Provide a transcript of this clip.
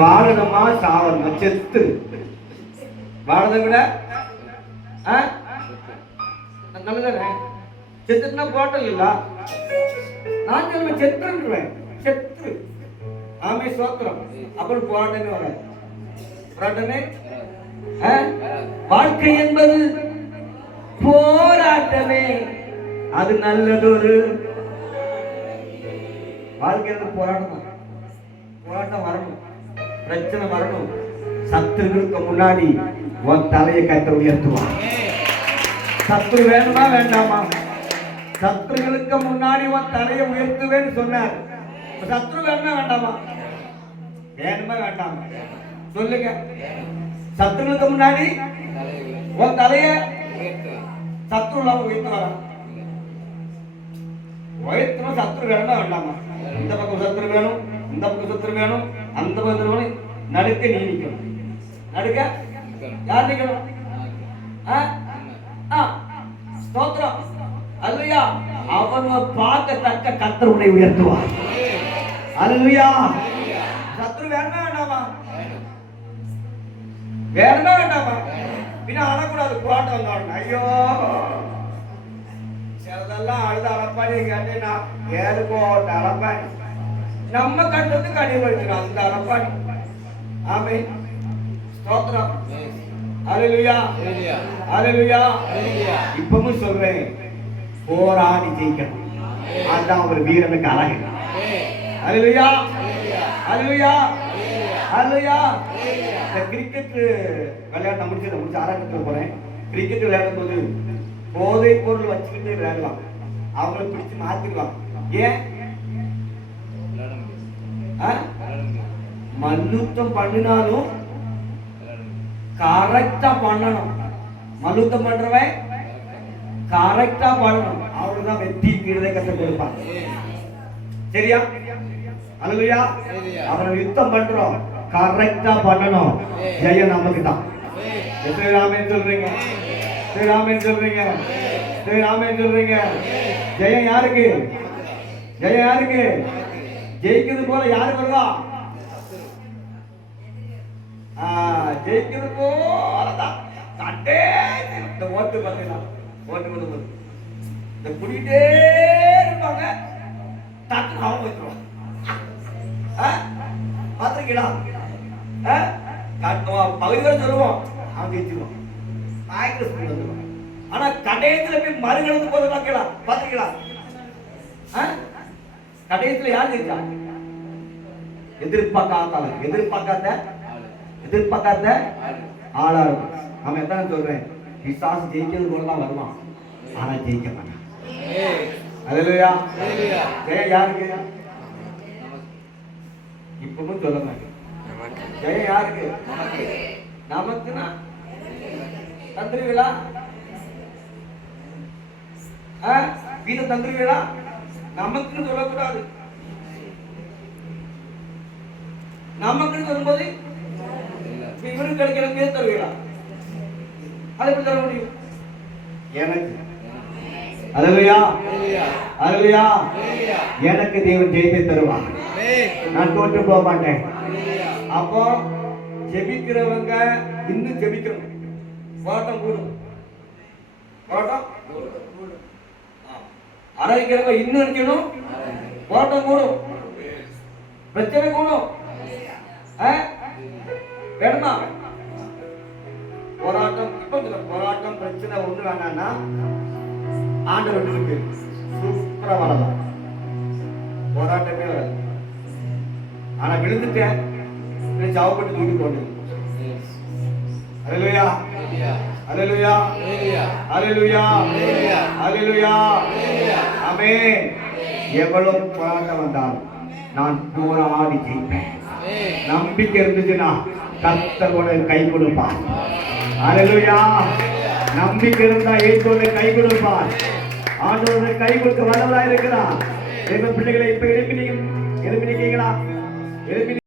வாழணுமா சாவணுமா? செத்து வாழதை விட நல்லதானே? செத்துனா போட்டல் இல்ல, நான் சொல்லுவேன் செத்துருவேன். செத்து ஆமே சோத்திரம். அப்புறம் போராட்டமே வராது. போராட்டமே வாழ்க்கை என்பது போராட்டமே, அது நல்லதொரு வாழ்க்கை. போராட்டம் போராட்டம் வரணும், பிரச்சனை வரணும். சத்துருவுக்கு முன்னாடி உன் தலையை கட்ட உயர்த்துவான். சத்துரு வேணுமா வேண்டாமா? சத்துருகளுக்கு முன்னாடி உன் தலையை உயர்த்துவேன்னு சொன்னார். சத்துரு வேணுமா வேண்டாமா? வேணுமா வேண்டாமா சொல்லுங்க. சத்துருவுக்கு முன்னாடி உன் தலைய சத்துரு இல்லாம உயர்த்து வர உயர்த்தணும். சத்துரு வேணுமா வேண்டாமா? இந்த பக்கம் சத்துரு வேணும், இந்த பக்கம் சத்துரு வேணும், அந்த பக்கம் வேணும். நடுக்க நீ நிக்கணும். நடுக்க யார் நிக்கணும்? ஸ்தோத்திரம். அல்லேலூயா. அவன் பார்க்கத்தக்க கர்த்தர் உன்னை உயர்த்துவார். அல்லேலூயா. சத்துரு வேணுமா வேண்டாமா? வேணுமா வேண்டாமா? பின்ன அழக்கூடாது. போராட்டம் வந்தாங்க. ஐயோ சிலதெல்லாம் அழுது அழப்பாடி கேட்டேன்னா ஏதுக்கோ அழப்பாடி நம்ம கண்டது கனி வழிக்கிறோம். அந்த அழப்பாடி. ஆமே ஸ்தோத்திரம். அல்லேலூயா. அல்லேலூயா. இப்பவும் சொல்றேன், போராடி ஜெயிக்கணும். அதுதான் ஒரு வீரனுக்கு அழகு. அல்லேலூயா. அல்லேலூயா. அல்லேலூயா. இந்த கிரிக்கெட் விளையாட்டு முடிச்சு ஆரம்பத்தில் போறேன். கிரிக்கெட் விளையாடும் போது போதை பொருள் வச்சுக்கிட்டு விளையாடுவாங்க. அவங்களை பிடிச்சு மாத்திடுவாங்க. ஏன்? மல்யுத்தம் பண்ணினாலும் கரெக்டா பண்ணணும். மல்யுத்தம் பண்றவன் கரெக்டா பண்ணணும். அவருதான் வெற்றி விருதை கற்றுக் கொடுப்பாங்க. சரியா? அல்லேலூயா. அவரை யுத்தம் பண்றோம், கரெக்டா பண்ணணும். ஜெயம் நமக்கு தான். ஸ்ரீராமன் சொல்றீங்க, ஸ்ரீராமன் சொல்றீங்க, ஸ்ரீராமன் சொல்றீங்க. ஜெயம் யாருக்கு? ஜெயம் யாருக்கு? ஜெயிக்கிறது போல யாரு வருவா? ஜெயிக்கிறது போலதான். இந்த ஓட்டு பார்த்தீங்கன்னா ஓட்டு பண்ணும்போது இந்த குடிக்கிட்டே இருப்பாங்க. டக்குனு அவங்க வந்துருவாங்க. பார்த்துருக்கீங்களா? பகுதி வரை சொல்லுவோம், அவன் ஜெயிச்சிருவான். வந்துருவான். ஆனா கடையத்துல போய் மறுகணத்து போது பார்க்கலாம். பார்த்துருக்கீங்களா? கடையத்துல யார் ஜெயிச்சா? எதிர்பார்க்காத ஆளாரு. அவன் எத்தனை சொல்றேன், பிசாசு ஜெயிக்கிறது போலதான் வருவான், ஆனா ஜெயிக்க மாட்டான். அல்லேலூயா. ஜெயம் யாருக்கு? இப்பவும் சொல்ல மாட்டேன். ஜெயம் யாருக்கு? நமக்குன்னா தந்துருவீங்களா? வீட்டை தந்துருவீங்களா? நமக்குன்னு சொல்லக்கூடாது. நமக்குன்னு சொல்லும்போது இவருக்கு கிடைக்கிற தருவீங்களா? அதை எப்படி தர முடியும்? எனக்கு. அல்லேலூயா. அல்லேலூயா. எனக்கு தேவன் ஜெயத்தை தருவார். நான் தோற்று போக மாட்டேன். அப்போ ஜெபிக்கிறவங்க இன்னும் ஜெபிக்கணும். போராட்டம் கூடும். போராட்டம் ஆராய்க்கிறவங்க இன்னும் இருக்கணும். போராட்டம் கூடும், பிரச்சனை கூடும். வேணுமா? போராட்டம். இப்ப போராட்டம் பிரச்சனை ஒண்ணு வேணாம்னா ஆண்டவர் இருக்கு, சூப்பரா வரலாம். போராட்டமே வராது. ஆனா விழுந்துட்டேன், சாவப்பட்டு தூக்கி போட்டு. அல்லேலூயா. அல்லேலூயா. அல்லேலூயா. அல்லேலூயா. ஆமென். எவ்வளவு போராட்டம் வந்தாலும் நான் போராடி ஜெயிப்பேன். நம்பிக்கை இருந்துச்சுன்னா கர்த்தரோட கை கொடுப்பார். அல்லேலூயா. நம்பிக்கை இருந்தா ஏற்றோட கை கொடுப்பார். ஆண்டவரோட கை கொடுக்க வல்லவராய் இருக்கிறார். தேவ பிள்ளைகளை இப்ப எழுப்பினீங்களா? எழுப்பி